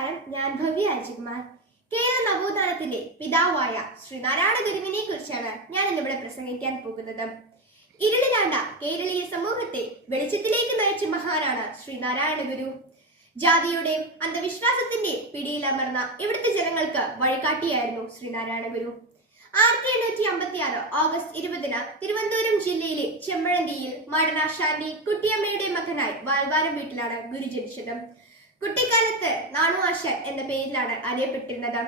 നമസ്കാരം. ഞാൻ ഭവ്യ അജികുമാർ. കേരള നവോത്ഥാനത്തിന്റെ പിതാവായ ശ്രീനാരായണ ഗുരുവിനെ കുറിച്ചാണ് ഞാൻ ഇന്നിവിടെ പ്രസംഗിക്കാൻ പോകുന്നത്. ഇരുളിലാണ്ട കേരളീയ സമൂഹത്തെ വെളിച്ചത്തിലേക്ക് നയിച്ച മഹാനാണ് ശ്രീനാരായണ ഗുരു. ജാതിയുടെയും അന്ധവിശ്വാസത്തിന്റെയും പിടിയിലമർന്ന ഇവിടുത്തെ ജനങ്ങൾക്ക് വഴികാട്ടിയായിരുന്നു ശ്രീനാരായണ ഗുരു. 1856 ഓഗസ്റ്റ് 20 തിരുവനന്തപുരം ജില്ലയിലെ ചെമ്പഴന്തിയിൽ മടനാശാന്റി കുട്ടിയമ്മയുടെ മകനായി വാൽവാരം വീട്ടിലാണ് ഗുരു ജനിച്ചത്. കുട്ടിക്കാലത്ത് നാണുആശാൻ എന്ന പേരിലാണ് അറിയപ്പെട്ടിരുന്നത്.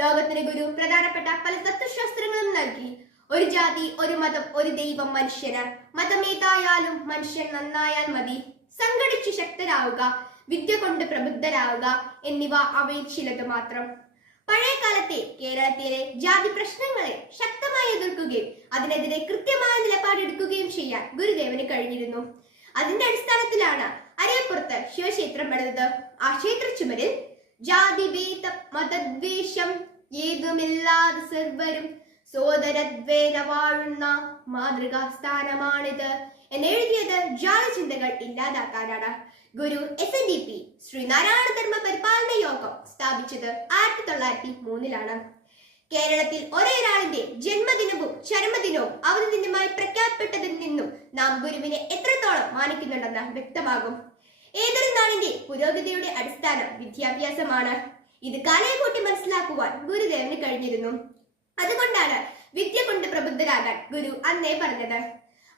ലോകത്തിന് ഗുരു പ്രധാനപ്പെട്ട പല തത്വശാസ്ത്രങ്ങളും നൽകി. ഒരു ജാതി, ഒരു മതം, ഒരു ദൈവം, മനുഷ്യന്. മതമേതായാലും മനുഷ്യൻ നന്നായാൽ മതി. സംഘടിച്ചു ശക്തരാവുക, വിദ്യ കൊണ്ട് പ്രബുദ്ധരാവുക എന്നിവ അവയിൽ ചിലത് മാത്രം. പഴയ കാലത്തെ കേരളത്തിലെ ജാതി പ്രശ്നങ്ങളെ ശക്തമായി എതിർക്കുകയും അതിനെതിരെ കൃത്യമായ നിലപാടെടുക്കുകയും ചെയ്യാൻ ഗുരുദേവന് കഴിഞ്ഞിരുന്നു. അതിന്റെ അടിസ്ഥാനത്തിലാണ് അരയപ്പുറത്ത് ശിവക്ഷേത്രം പണിതത്. ആ ക്ഷേത്ര ചുമരിൽ ജാതിഭേദ മതദ്വേഷം ഏതുമില്ലാതെ സർവരും സോദരദ്വേന വാഴുന്ന മാതൃകാ സ്ഥാനമാണിത് എന്നെഴുതിയത് ജാതി ചിന്തകൾ ഇല്ലാതാക്കാനാണ്. ഗുരു SNDP ശ്രീനാരായണ ധർമ്മ പരിപാലന യോഗം സ്ഥാപിച്ചത് 1903 കേരളത്തിൽ ഒരേയൊരാളിന്റെ ജന്മദിനവും ചരമദിനവും അവധി ദിനമായി പ്രഖ്യാപിക്കപ്പെട്ടതിൽ നിന്നും നാം ഗുരുവിനെ എത്രത്തോളം മാനിക്കുന്നുണ്ടെന്ന് വ്യക്തമാകും. ഏതൊരു നാടിന്റെ പുരോഗതിയുടെ അടിസ്ഥാനം വിദ്യാഭ്യാസമാണ്. ഇത് കാലയെ കൂട്ടി മനസ്സിലാക്കുവാൻ ഗുരുദേവന് കഴിഞ്ഞിരുന്നു. അതുകൊണ്ടാണ് വിദ്യ കൊണ്ട് പ്രബുദ്ധരാകാൻ ഗുരു അന്നേ പറഞ്ഞത്.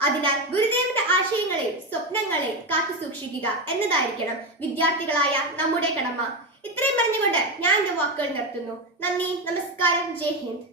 അതിനാൽ ഗുരുദേവന്റെ ആശയങ്ങളെ സ്വപ്നങ്ങളെ കാത്തു സൂക്ഷിക്കുക എന്നതായിരിക്കണം വിദ്യാർത്ഥികളായ നമ്മുടെ കടമ. ഇത്രയും പറഞ്ഞുകൊണ്ട് ഞാൻ എന്റെ വാക്കുകൾ നിർത്തുന്നു. നന്ദി, നമസ്കാരം, ജയ് ഹിന്ദ്.